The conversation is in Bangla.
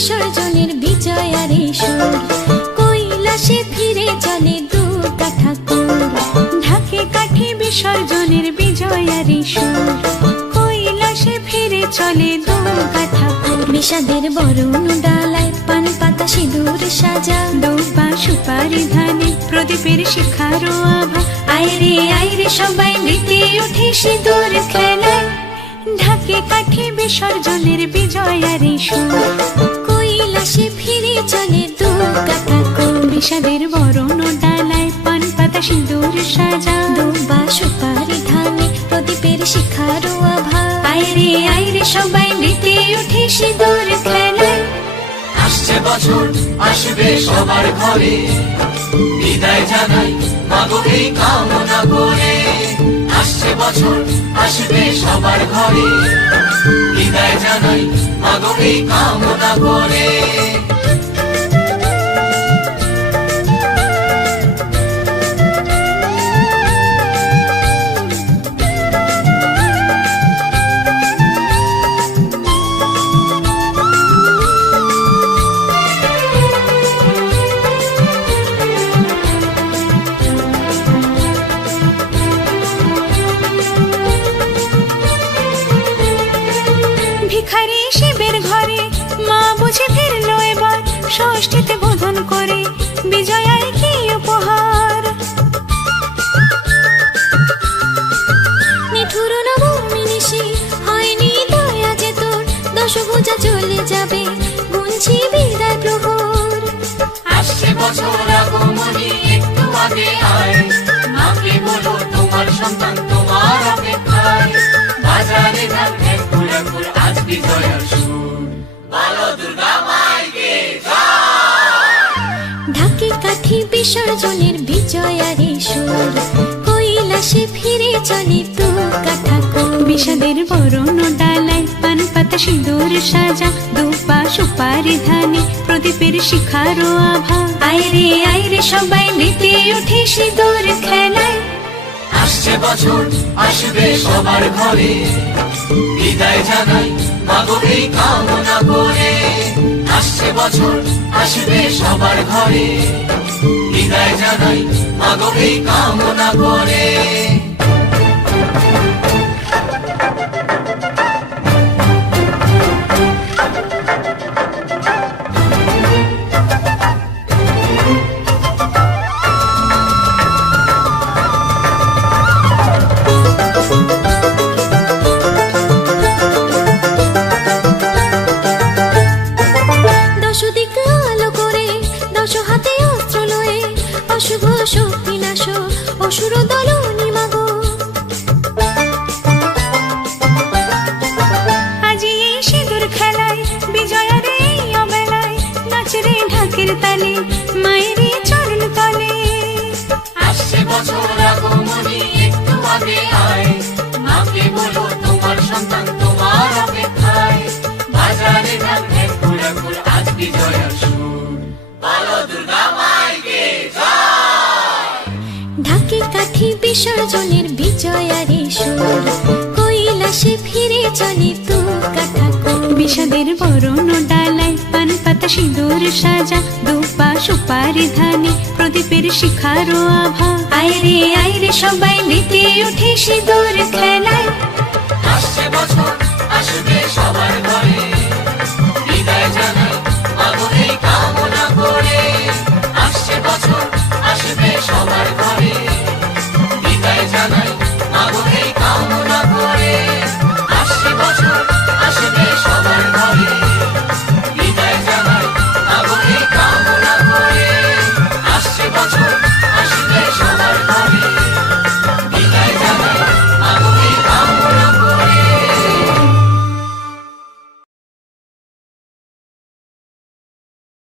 বিসর্জনের বিজয়ারে সুর, কৈলাসে ফিরে চলে দুর্গা ঠাকুর। ঢাকে কাঠি বিসর্জনের বিজয়ারে সুর, কৈলাসে ফিরে চলে দুর্গা ঠাকুর। বিষাদের বরণ ডালায় পান পাতা সিঁদুর সাজা, দৌপা সুপারি ধানে প্রদীপের শিখার আভা। আইরে সবাই মেতে উঠে সিঁদুর খেলায়, ঢাকে কাঠি বিসর্জনের বিজয়ারে সুর, কৈলাসে ফিরে চলে দুর্গা ঠাকুর। বিষাদের বরণ ডালায় পান পাতা সিঁদুর সাজা, দৌপা সুপারি ধানে প্রদীপের শিখার আভা। আইরে সবাই মেতে উঠে সিঁদুর খেলায়। আসছে বছর আসবে সবার ঘরে, বিদায় জানাই মাগো এই কামনা করে। আসছে বছর আসবে সবার ঘরে, বিদায় জানাই মাগো এই কামনা করে। ভিখারি শিবের ঘরে মা বুঝে ফিরলো এবার, ষষ্ঠীতে বোধন করে বিজয়ায় কি উপহার। নিঠুর নবমী নিশি হয়নি দয়া যে তোর, দশভুজা চলে যাবে গুনছি বিদায় প্রহর। আসছে বছর আগমনী একটু আগে আয়, মাকে বলো তোমার সন্তান তোমার অপেক্ষায়। বাজারে ধান ঘুরাঘুর আজ বিজয়ার সুর, বলো দুর্গা মাইকে জয়। ঢাকে কাঠি বিসর্জনের বিজয়ারে সুর, কৈলাসে ফিরে চলে দুর্গা ঠাকুর। বিষাদের বরণ ডালায় পান পাতা সিঁদুর সাজা, দৌপা সুপারি ধানে প্রদীপের শিখার আভা। আইরে সবাই মেতে উঠে সিঁদুর খেলায়। আসছে বছর আসবে সবার ঘরে, বিদায় জানাই মাগো এই কামনা করে। আসছে বছর আসবে সবার ঘরে, বিদায় জানাই মাগো এই কামনা করে। অশুভ শক্তি নাশ অসুর দলনি মাগো, আজি এই সিঁদুর খেলায় বিজয়ার এই অবেলায়, নাচরে ঢাকের তালে মায়ের চরণ তলে। আসছে বছর আগমনী একটু আগে আয়, মাকে বলো তোমার সন্তান তোমার অপেক্ষায়। বাজারে ধান ঘুরাঘুর আজ বিজয়ার সুর, বলো দুর্গা মাইকে জয়। ঢাকে কাঠি বিসর্জনের বিজয়ারে সুর, কৈলাসে ফিরে চলে দুর্গা ঠাকুর। বিষাদের বরণ ডালায় পান পাতা সিঁদুর সাজা, দৌপা সুপারি ধানে প্রদীপের শিখার আভা। আইরে সবাই মেতে উঠে সিঁদুর খেলায়। আসছে বছর আসবে সবার